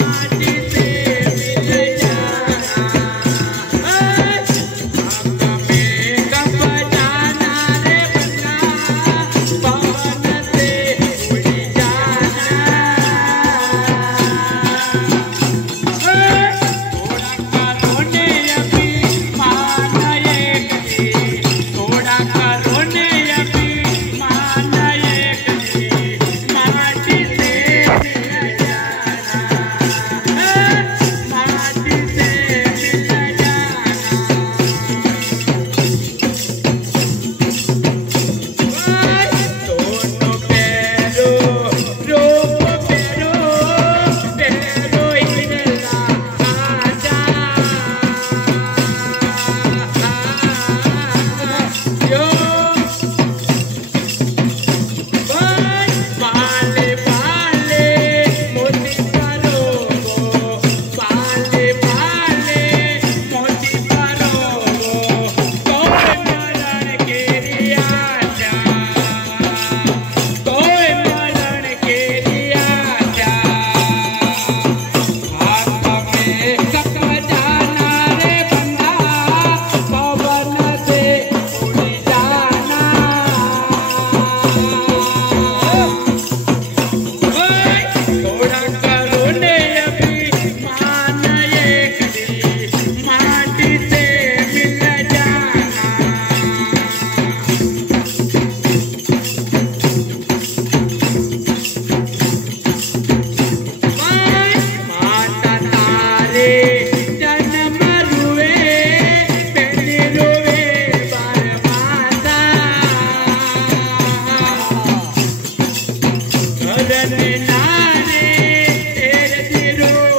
माटी से मिल जाना, में कब जाना रे बंदा, पवन से उड़ जाना। थोड़ा करो ने अभिमान एक जी, थोड़ा करो ने अभिमान एक जी, माटी से मिल जाना, माटी से मिल जाना। दोनों पैरों रोक पैरों हिलना आजा, जो बाले बाले मोती करो गो, बाले बाले मोती करो गो, कोई मरण के रिया जा, कोई मरण के रिया जा। हाथ में कब जाना रे बंदा, पवन से उड़ जाना। थोड़ा करो ने अभिमान एक जी, माटी से मिल जाना। माता तारे जन्म रुए, बेटी रोवे बरमादा, धरन नारे तेरे सिरों